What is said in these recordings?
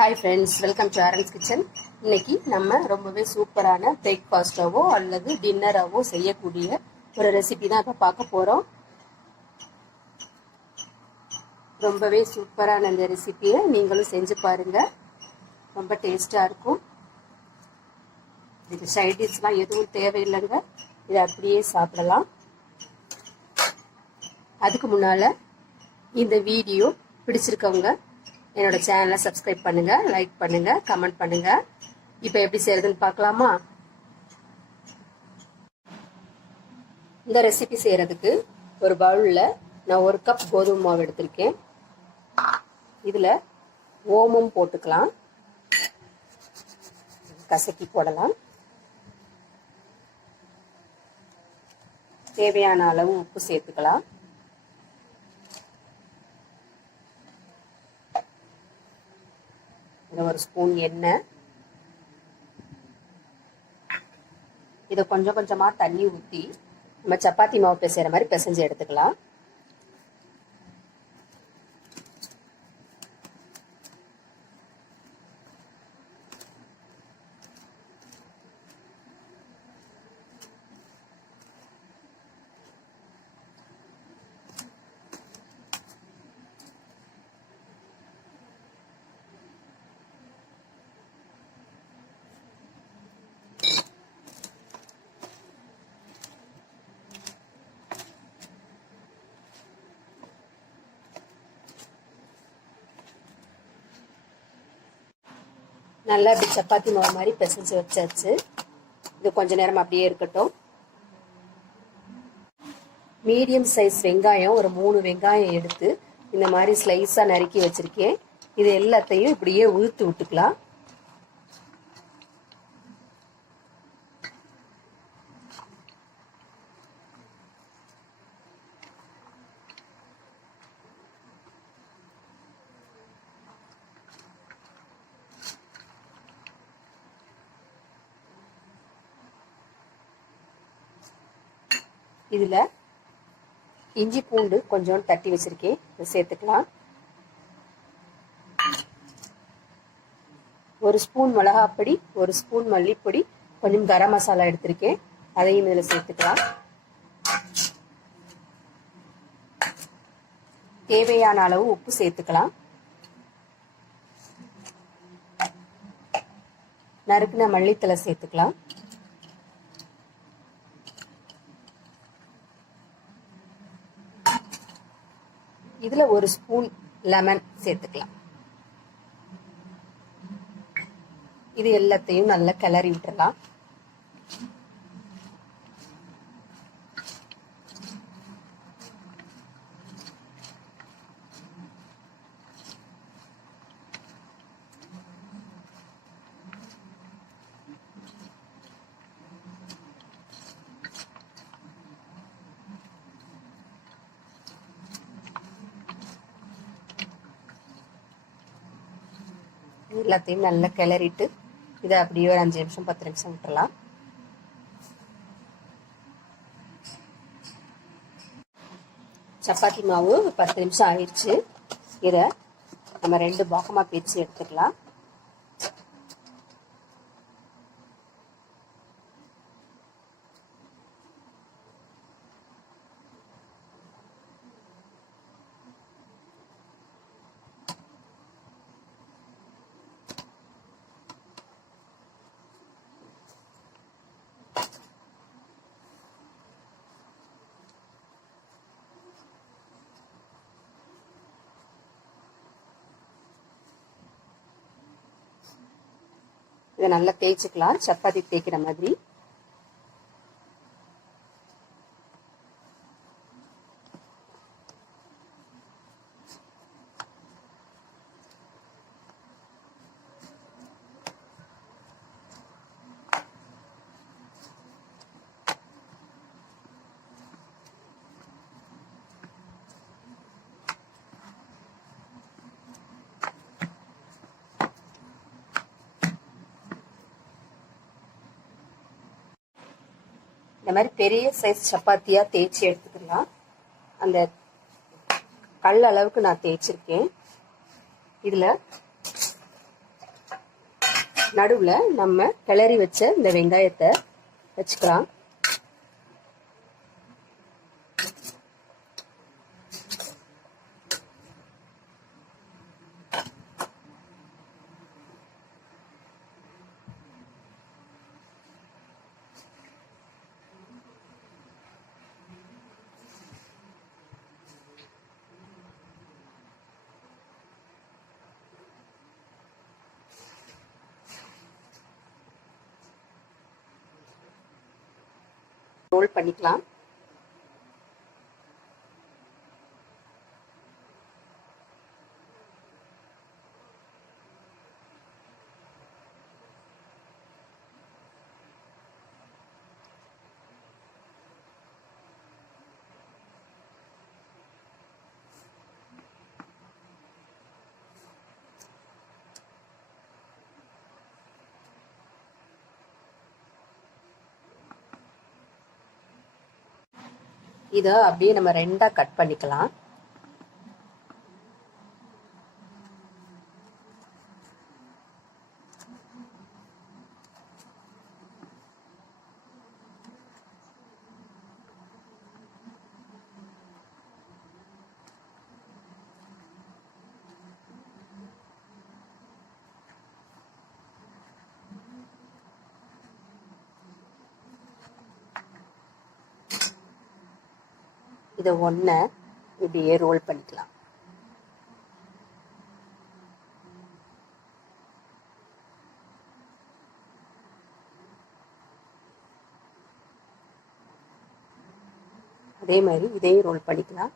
Hi friends, welcome to Aaron's kitchen. இன்னைக்கு நம்ம ரொம்பவே சூப்பரான பிரேக்ஃபாஸ்டாவோ அல்லது டின்னராவோ செய்யக்கூடிய ஒரு ரெசிபி தான் இப்போ பார்க்க போகிறோம். ரொம்பவே சூப்பரான இந்த ரெசிபியை நீங்களும் செஞ்சு பாருங்கள். ரொம்ப டேஸ்டாக இருக்கும். இதுக்கு சைட் டிஷ்லாம் எதுவும் தேவையில்லைங்க, இதை அப்படியே சாப்பிடலாம். அதுக்கு முன்னால் இந்த வீடியோ பிடிச்சிருக்கவங்க என்னோட சேனலை சப்ஸ்கிரைப் பண்ணுங்க, லைக் பண்ணுங்க, கமெண்ட் பண்ணுங்க. இப்போ எப்படி செய்யறதுன்னு பார்க்கலாமா? இந்த ரெசிபி செய்யறதுக்கு ஒரு பவுலில் நான் 1 கப் கோதுமை மாவு எடுத்திருக்கேன். இதில் ஓமம் போட்டுக்கலாம், கசக்கி போடலாம். தேவையான அளவு உப்பு சேர்த்துக்கலாம். ஒரு ஸ்பூன் எண்ணெய். இதை கொஞ்சம் கொஞ்சமாக தண்ணி ஊற்றி நம்ம சப்பாத்தி மாவு பிசைகிற மாதிரி பிசைஞ்சு எடுத்துக்கலாம். நல்லா இப்படி சப்பாத்தி மாவு மாதிரி பிசைஞ்சு வச்சாச்சு. இது கொஞ்ச நேரம் அப்படியே இருக்கட்டும். மீடியம் சைஸ் வெங்காயம் ஒரு 3 வெங்காயம் எடுத்து இந்த மாதிரி ஸ்லைஸா நறுக்கி வச்சிருக்கேன். இது எல்லாத்தையும் இப்படியே உளுத்து விட்டுக்கலாம். இதில் இஞ்சி பூண்டு கொஞ்சம் தட்டி வச்சிருக்கேன், இதை சேர்த்துக்கலாம். 1 ஸ்பூன் மிளகாப்பொடி, 1 ஸ்பூன் மல்லிப்பொடி, கொஞ்சம் கரம் மசாலா எடுத்திருக்கேன், அதையும் இதில் சேர்த்துக்கலாம். தேவையான அளவு உப்பு சேர்த்துக்கலாம். நறுக்குன மல்லித்தலை சேர்த்துக்கலாம். இதுல 1 ஸ்பூன் லெமன் சேர்த்துக்கலாம். இது எல்லாத்தையும் நல்லா கிளறி விட்டுறலாம். எல்லாத்தையும் நல்லா கிளறிட்டு இதை அப்படியே ஒரு 5 நிமிஷம் 10 நிமிஷம் விட்டுறலாம். சப்பாத்தி மாவு 10 நிமிஷம் ஆயிடுச்சு. இதை நம்ம 2 பாகமாக பிரித்து எடுத்துக்கலாம். இதை நல்லா தேய்ச்சிக்கலாம், சப்பாத்தி தேய்க்கிற மாதிரி. இந்த மாதிரி பெரிய சைஸ் சப்பாத்தியா தேய்ச்சி எடுத்துக்கலாம். அந்த கல் அளவுக்கு நான் தேய்ச்சிருக்கேன். இதுல நடுவில் நம்ம கிளறி வச்ச இந்த வெங்காயத்தை வச்சுக்கலாம். ரோல் பண்ணிக்கலாம். இதை அப்படியே நம்ம ரெண்டா கட் பண்ணிக்கலாம். இதை ஒன்றை இப்படியே ரோல் பண்ணிக்கலாம். அதே மாதிரி இதையும் ரோல் பண்ணிக்கலாம்.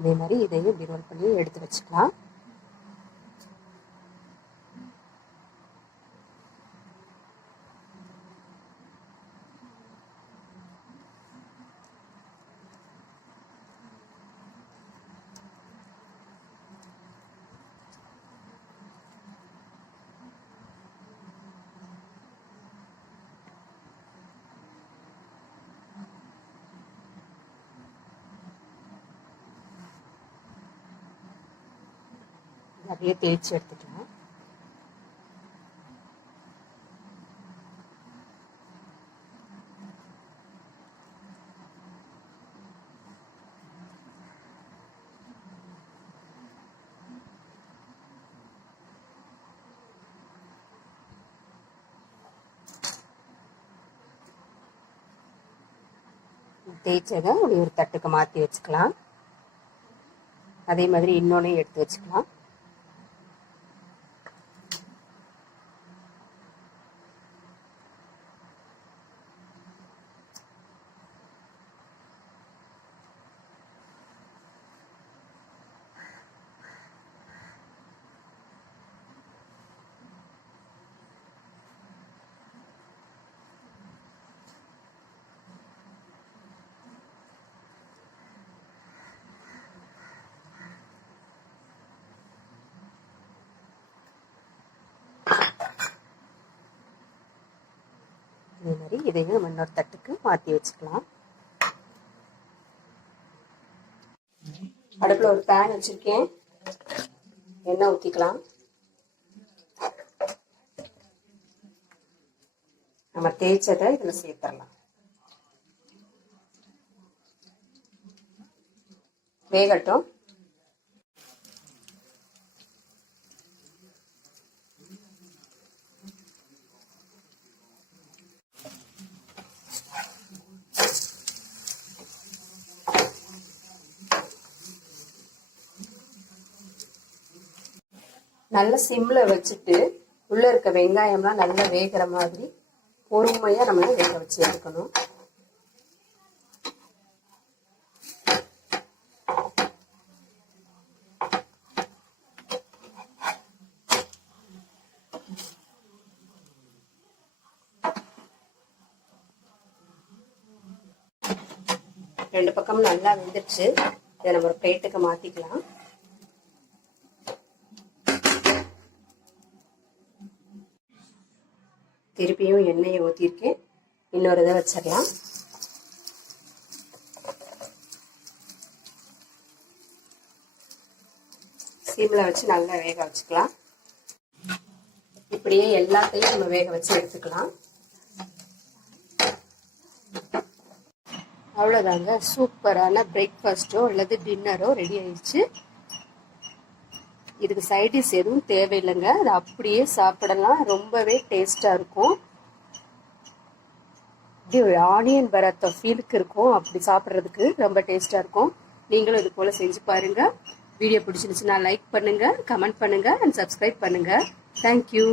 அதே மாதிரி இதையும் இப்படி ரோல் பண்ணி எடுத்து வச்சுக்கலாம். அப்படியே தேய்ச்சி எடுத்துக்கலாம். தேய்ச்சதை ஒரு தட்டுக்கு மாற்றி வச்சுக்கலாம். அதே மாதிரி இன்னொன்னையும் எடுத்து வச்சுக்கலாம். இதே மாதிரி இதையும் நம்ம இன்னொரு தட்டுக்கு மாற்றி வச்சுக்கலாம். அடுப்பில் ஒரு பேன் வச்சுருக்கேன். எண்ணெய் ஊற்றிக்கலாம். நம்ம தேய்ச்சதை இதில் சேர்த்துடலாம். வேகட்டும். நல்ல சிம்ல வச்சுட்டு உள்ள இருக்க வெங்காயம்லாம் நல்லா வேகிற மாதிரி பொறுமையா நம்ம வேக வச்சு எடுக்கணும். ரெண்டு பக்கம் நல்லா வெந்துருச்சு. இதை நம்ம ஒரு பிளேட்டுக்கு மாத்திக்கலாம். திருப்பியும் எண்ணெயை ஊற்றிருக்கேன். இன்னொரு இதை வச்சிடலாம். சிம்ல வச்சு நல்லா வேக வச்சுக்கலாம். இப்படியே எல்லாத்தையும் நம்ம வேக வச்சு எடுத்துக்கலாம். அவ்வளோதாங்க, சூப்பரான பிரேக்ஃபாஸ்ட்டோ அல்லது டின்னரோ ரெடி ஆயிடுச்சு. இதுக்கு சைடிஷ் எதுவும் தேவையில்லைங்க, அது அப்படியே சாப்பிடலாம். ரொம்பவே டேஸ்டாக இருக்கும். இப்படி ஒரு ஆனியன் பராத்தா ஃபீலுக்கு இருக்கும். அப்படி சாப்பிட்றதுக்கு ரொம்ப டேஸ்டாக இருக்கும். நீங்களும் இது போல் செஞ்சு பாருங்கள். வீடியோ பிடிச்சிருந்துச்சுன்னா லைக் பண்ணுங்கள், கமெண்ட் பண்ணுங்கள் அண்ட் சப்ஸ்கிரைப் பண்ணுங்கள். தேங்க்யூ.